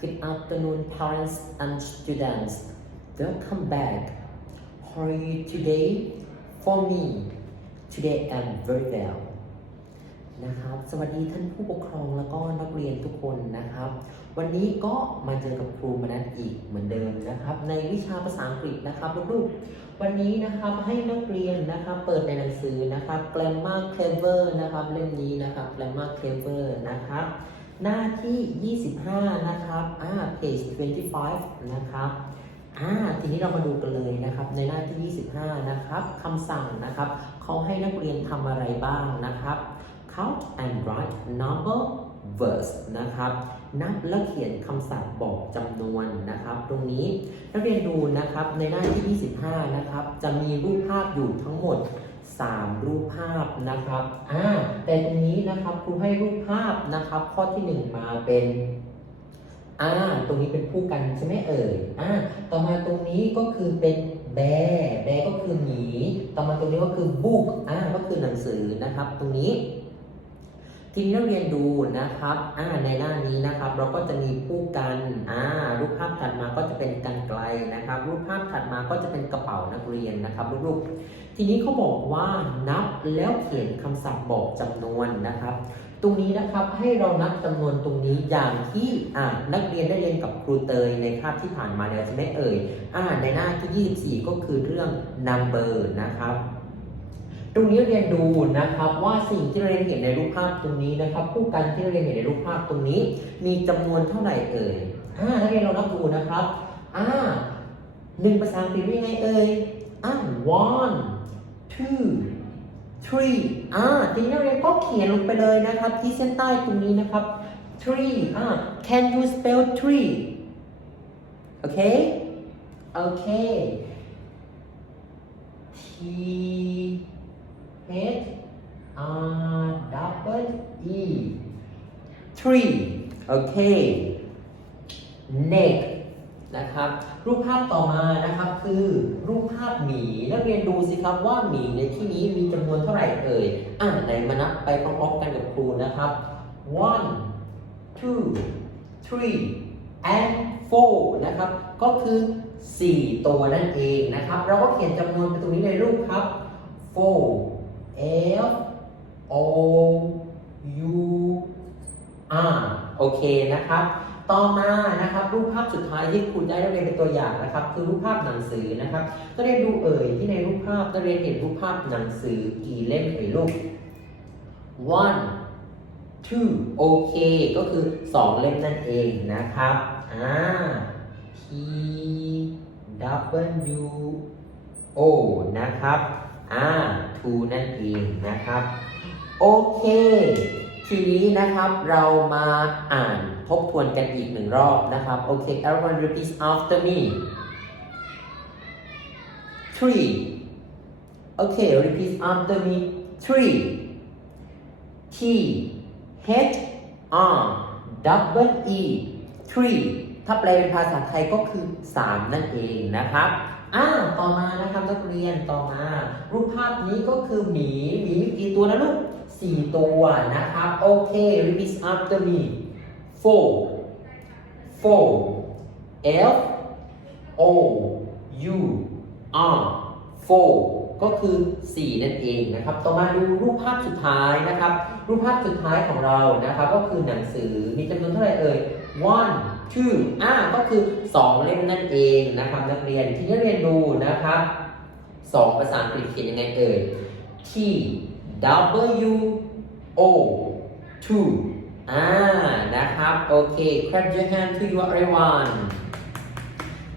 Good afternoon, parents and students. Welcome back. How are you today? For me, today I'm very well. นะครับ สวัสดีท่านผู้ปกครองแล้วก็นักเรียนทุกคนนะครับ วันนี้ก็มาเจอกับครูมนัสอีกเหมือนเดิมนะครับ ในวิชาภาษาอังกฤษนะครับลูกๆวันนี้นะครับให้นักเรียนนะครับเปิดในหนังสือนะครับ Grammar Clever นะครับเล่มนี้นะครับ Grammar Clever นะครับ หน้าที่ 25 นะครับ อ่า page 25 นะครับ อ่า ทีนี้เรามาดูกันเลยนะครับ ในหน้าที่ 25 นะครับคำสั่งนะครับ เขาให้นักเรียนทำอะไรบ้างนะครับ count and write number verse นะครับ นับและเขียนคำศัพท์บอกจำนวนนะครับ ตรงนี้นักเรียนดูนะครับ ในหน้าที่ 25 นะครับ จะมีรูปภาพอยู่ทั้งหมด 3 รูปภาพนะครับอ่าแต่ตรงนี้นะครับครูให้รูปภาพนะครับ ข้อที่ 1 มาเป็นอ่าตรงนี้เป็นผู้กันใช่ไหมเอ่ยอ่าต่อมาตรงนี้ก็คือเป็นแบแบก็คือหมี ต่อมาตรงนี้ก็คือบุ๊กอ่าก็คือหนังสือนะครับ ตรงนี้ ทีนี้เราเรียนดูนะครับอ่าในหน้านี้นะครับ เราก็จะมีผู้กันอ่ารูปภาพถัดมาก็จะเป็นกันไกลนะครับ รูปภาพถัดมาก็จะเป็นกระเป๋านักเรียนนะครับลูกๆ ทีนี้เขาบอกว่านับแล้วเขียนคำศัพท์บอกจำนวนนะครับ ตรงนี้นะครับให้เรานับจำนวนตรงนี้อย่างที่อ่านักเรียนได้เรียนกับครูเตยในคาบที่ผ่านมาแล้วใช่ไหมเอ่ยอ่าในหน้าที่ 24 ก็คือเรื่อง number นะครับ ตรงนี้เรียนดูนะครับว่าสิ่งที่เราเรียนเห็นในรูปภาพตรงนี้นะครับผู้กันที่เราเรียนเห็นในรูปภาพตรงนี้ มีจำนวนเท่าไหร่เอ่ยอ่านักเรียนเรานับดูนะครับอ่าหนึ่งภาษาอังกฤษว่ายังไงเอ่ยอ่า one two three อ่าทีนี้นักเรียนก็เขียนลงไปเลยนะครับ ที่เส้นใต้ตรงนี้นะครับ three อ่า can you spell three โอเคโอเค T H R double E three โอเค neck นะครับรูปภาพต่อมานะครับคือรูปภาพหมีนักเรียนดูสิครับว่าหมีในที่นี้มีจำนวนเท่าไหร่เอ่ยอ่าไหนมานับไปพร้อมๆกันกับครูนะครับ one two three and four นะครับก็คือ 4 ตัวนั่นเองนะครับ เราก็เขียนจำนวนไปตรงนี้ในรูปครับ four F O U R โอเคนะครับ ต่อมานะครับรูปภาพสุดท้ายที่คุณได้เรียนเป็นตัวอย่างนะครับ คือรูปภาพหนังสือนะครับก็ได้ดูเอ่ยที่ในรูปภาพก็เรียนเห็นรูปภาพหนังสือกี่เล่มเอ่ยลูก one two โอเค ก็คือ 2 เล่มนั่นเองนะครับอ่า T W O นะครับ อ่า two นั่นเองนะครับ โอเค ทีนี้นะครับเรามาอ่านทบทวนกันอีกหนึ่งรอบนะครับโอเค everyone repeat after me three okay repeat after me three T H R double E three ถ้าแปลเป็นภาษาไทยก็คือ 3 นั่นเองนะครับ อ่าต่อมานะครับนักเรียนต่อมา รูปภาพนี้ก็คือหมีหมีมีกี่ตัวนะลูก4ตัวนะครับโอเค repeat after me four four F O U R four ก็คือ 4 นั่นเองนะครับ ต่อมาดูรูปภาพสุดท้ายนะครับ รูปภาพสุดท้ายของเรานะครับ ก็คือหนังสือมีจำนวนเท่าไหร่เอ่ย one two อ่าก็คือ 2 เล่มนั่นเองนะครับ นักเรียนที่นักเรียนดูนะครับ2ภาษาอังกฤษเขียนยังไงเอ่ย T W O two อ่านะครับ โอเค clap your hand to you everyone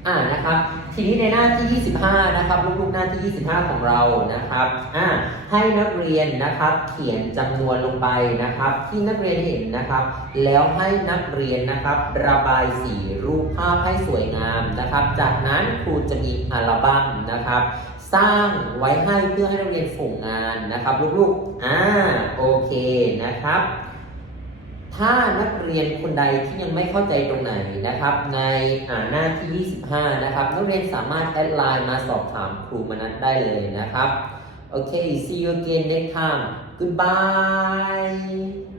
อ่านะครับทีนี้ในหน้าที่ 25 นะครับลูกๆหน้าที่ 25 ของเรานะครับอ่าให้นักเรียนนะครับเขียนจำนวนลงไปนะครับ ที่นักเรียนเห็นนะครับ แล้วให้นักเรียนนะครับ ระบายสีรูปภาพให้สวยงามนะครับ จากนั้นครูจะมีอัลบั้มนะครับ สร้างไว้ให้เพื่อให้นักเรียนส่งงานนะครับ ลูกๆอ่าโอเคนะครับ ถ้านักเรียนคนใดที่ยังไม่เข้าใจตรงไหนนะครับ ในอ่าหน้าที่ 25 นะครับ นักเรียนสามารถแอดไลน์มาสอบถามครูมนัสได้เลยนะครับ โอเค see you again next time goodbye